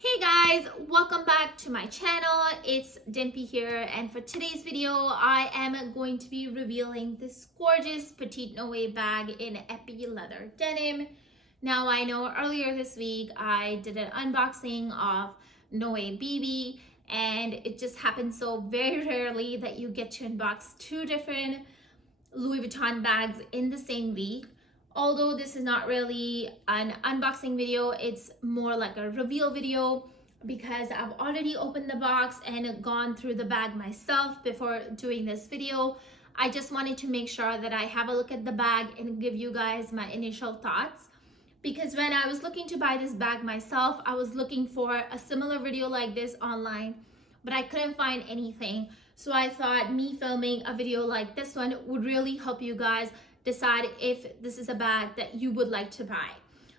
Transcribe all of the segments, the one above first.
Hey guys, welcome back to my channel. It's Dimpy here, and for today's video I am going to be revealing this gorgeous Petit Noe bag in epi leather denim. Now I know earlier this week I did an unboxing of Noe BB, and it just happens so very rarely that you get to unbox two different Louis Vuitton bags in the same week. Although this is not really an unboxing video, it's more like a reveal video because I've already opened the box and gone through the bag myself before doing this video. I just wanted to make sure that I have a look at the bag and give you guys my initial thoughts, because when I was looking to buy this bag myself, I was looking for a similar video like this online, but I couldn't find anything. So I thought me filming a video like this one would really help you guys decide if this is a bag that you would like to buy.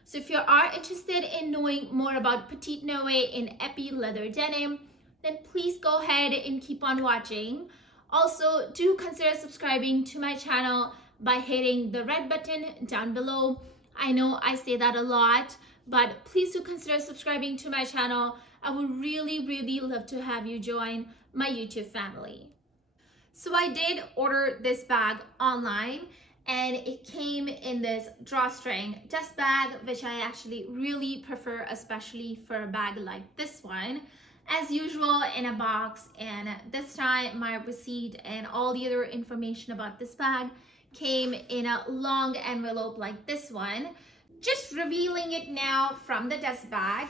So if you are interested in knowing more about Petit Noe in epi leather denim, then please go ahead and keep on watching. Also, do consider subscribing to my channel by hitting the red button down below. I know I say that a lot, but please do consider subscribing to my channel. I would really love to have you join my YouTube family. So I did order this bag online, and it came in this drawstring dust bag, which I actually really prefer, especially for a bag like this one. As usual, in a box, and this time my receipt and all the other information about this bag came in a long envelope like this one. Just revealing it now from the dust bag,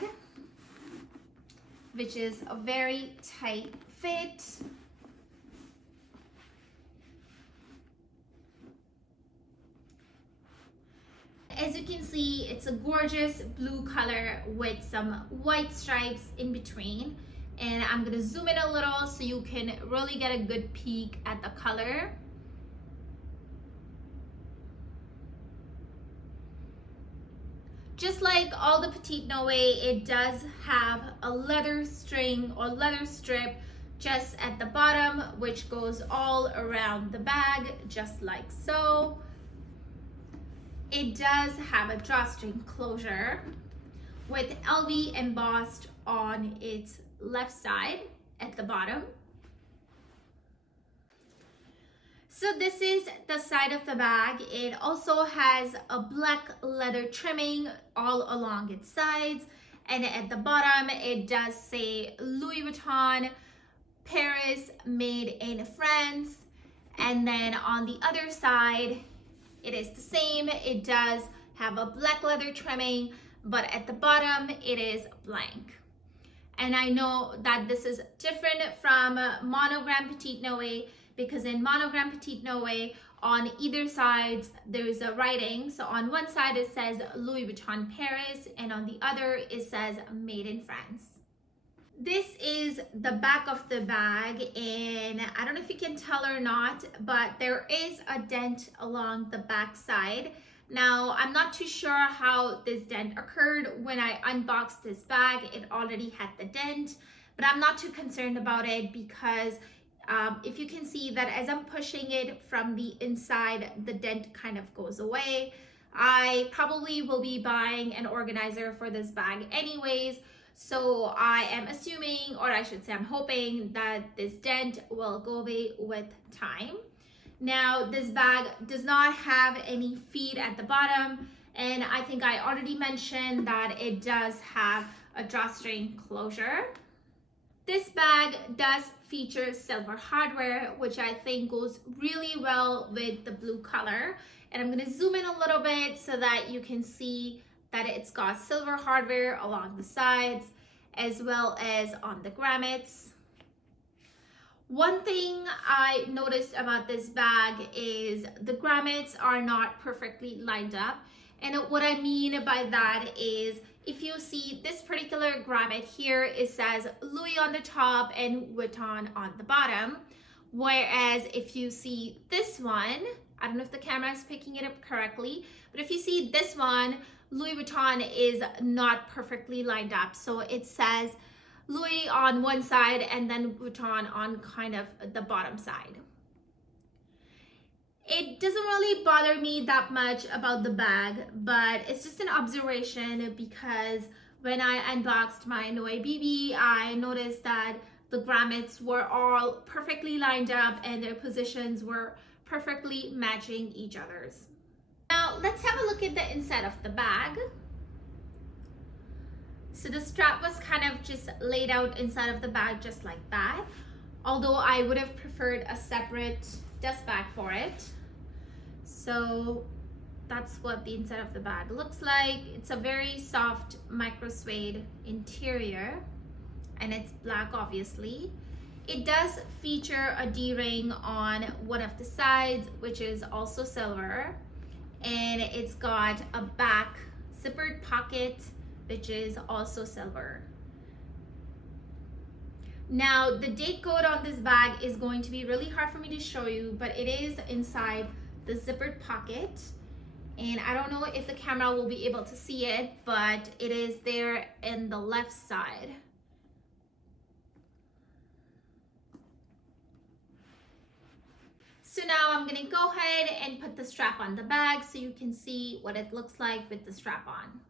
which is a very tight fit. As you can see, it's a gorgeous blue color with some white stripes in between. And I'm gonna zoom in a little so you can really get a good peek at the color. Just like all the Petit Noe, it does have a leather string or leather strip just at the bottom, which goes all around the bag, just like so. It does have a drawstring closure with LV embossed on its left side at the bottom. So this is the side of the bag. It also has a black leather trimming all along its sides, and at the bottom it does say Louis Vuitton Paris, made in France. And then on the other side it is the same. It does have a black leather trimming, but at the bottom it is blank. And I know that this is different from monogram Petit Noe, because in monogram Petit Noe, on either side there's a writing. So on one side it says Louis Vuitton Paris, and on the other it says made in France. This is the back of the bag, and I don't know if you can tell or not, but there is a dent along the back side. Now, I'm not too sure how this dent occurred. When I unboxed this bag, it already had the dent, but I'm not too concerned about it because if you can see that as I'm pushing it from the inside, the dent kind of goes away. I probably will be buying an organizer for this bag anyways, so I am assuming, or I should say I'm hoping, that this dent will go away with time. Now, this bag does not have any feet at the bottom, and I think I already mentioned that it does have a drawstring closure. This bag does feature silver hardware, which I think goes really well with the blue color. And I'm going to zoom in a little bit so that you can see that it's got silver hardware along the sides as well as on the grommets. One thing I noticed about this bag is the grommets are not perfectly lined up. And what I mean by that is, if you see this particular grommet here, it says Louis on the top and Vuitton on the bottom. Whereas if you see this one, I don't know if the camera is picking it up correctly, but if you see this one, Louis Vuitton is not perfectly lined up. So it says Louis on one side and then Vuitton on kind of the bottom side. It doesn't really bother me that much about the bag, but it's just an observation because when I unboxed my Noe BB, I noticed that the grommets were all perfectly lined up and their positions were perfectly matching each other's. Now let's have a look at the inside of the bag. So the strap was kind of just laid out inside of the bag just like that, although I would have preferred a separate dust bag for it. So that's what the inside of the bag looks like. It's a very soft micro suede interior and it's black obviously. It does feature a D-ring on one of the sides, which is also silver, and it's got a back zippered pocket, which is also silver. Now the date code on this bag is going to be really hard for me to show you, but it is inside the zippered pocket, and I don't know if the camera will be able to see it, but it is there in the left side. So now I'm gonna go ahead and put the strap on the bag so you can see what it looks like with the strap on.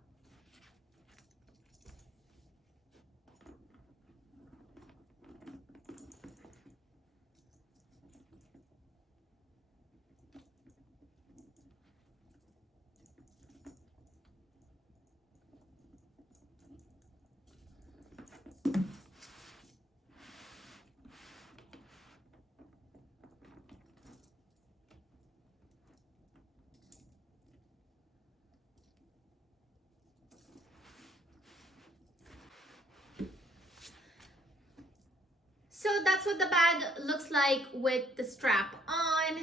So that's what the bag looks like with the strap on.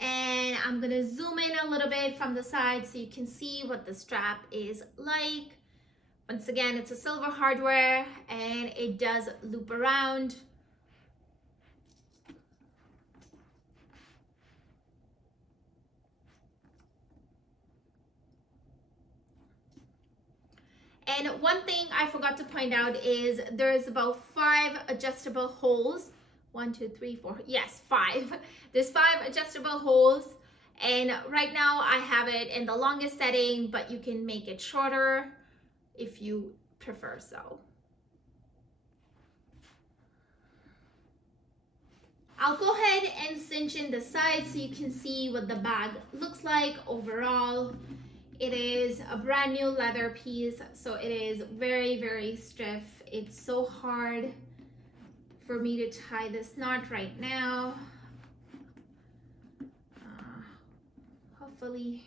And I'm gonna zoom in a little bit from the side so you can see what the strap is like. Once again, it's a silver hardware and it does loop around. And one thing I forgot to point out is there's about 5 adjustable holes. 1, 2, 3, 4, yes, 5. There's 5 adjustable holes. And right now I have it in the longest setting, but you can make it shorter if you prefer so. I'll go ahead and cinch in the sides so you can see what the bag looks like overall. It is a brand new leather piece, so it is very, very stiff. It's so hard for me to tie this knot right now. Hopefully,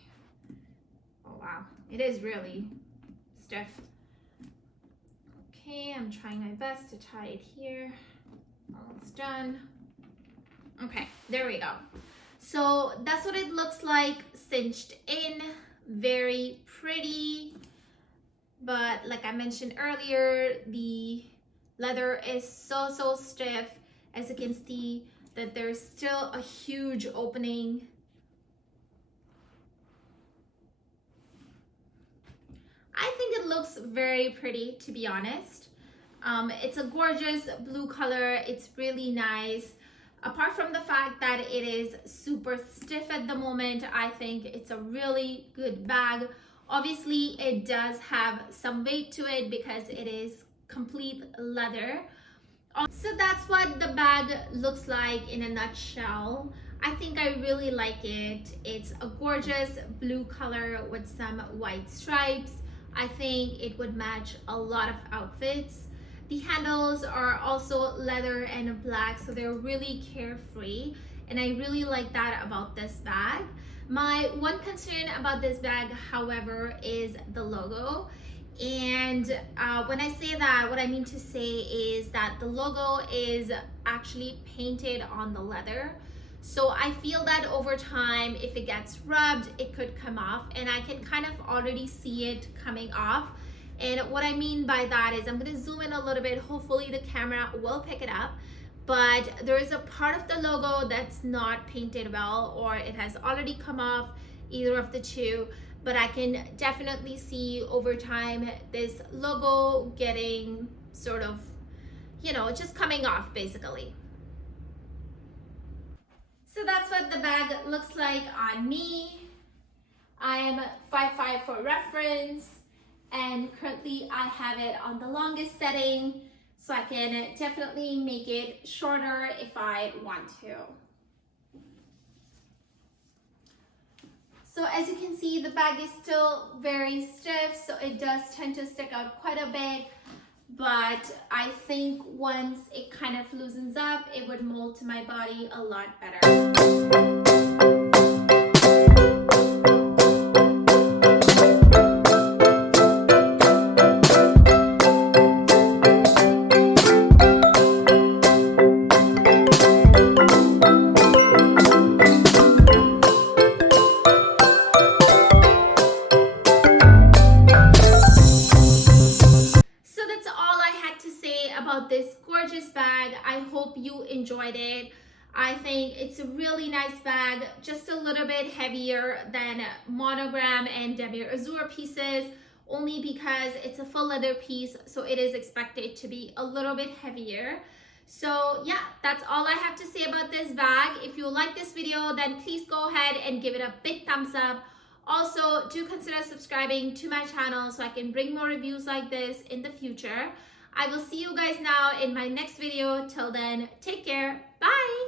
oh wow, it is really stiff. Okay, I'm trying my best to tie it here. Almost done. Okay, there we go. So that's what it looks like cinched in. Very pretty, but like I mentioned earlier, the leather is so stiff. As you can see that there's still a huge opening. I think it looks very pretty, to be honest. It's a gorgeous blue color. It's really nice. Apart from the fact that it is super stiff at the moment, I think it's a really good bag. Obviously, it does have some weight to it because it is complete leather. So that's what the bag looks like in a nutshell. I think I really like it. It's a gorgeous blue color with some white stripes. I think it would match a lot of outfits. The handles are also leather and black, so they're really carefree, and I really like that about this bag. My one concern about this bag, however, is the logo. And when I say that, what I mean to say is that the logo is actually painted on the leather. So I feel that over time, if it gets rubbed, it could come off, and I can kind of already see it coming off. And what I mean by that is I'm going to zoom in a little bit. Hopefully the camera will pick it up. But there is a part of the logo that's not painted well, or it has already come off, either of the two. But I can definitely see over time this logo getting sort of, you know, just coming off basically. So that's what the bag looks like on me. I am 5'5" for reference. and currently I have it on the longest setting, so I can definitely make it shorter if I want to. So as you can see, the bag is still very stiff, so it does tend to stick out quite a bit, but I think once it kind of loosens up, it would mold to my body a lot better. About this gorgeous bag. I hope you enjoyed it. I think it's a really nice bag, just a little bit heavier than monogram and demi-azur pieces, only because it's a full leather piece, so it is expected to be a little bit heavier. So yeah, that's all I have to say about this bag. If you like this video, then please go ahead and give it a big thumbs up. Also, do consider subscribing to my channel so I can bring more reviews like this in the future. I will see you guys now in my next video. Till then, take care. Bye.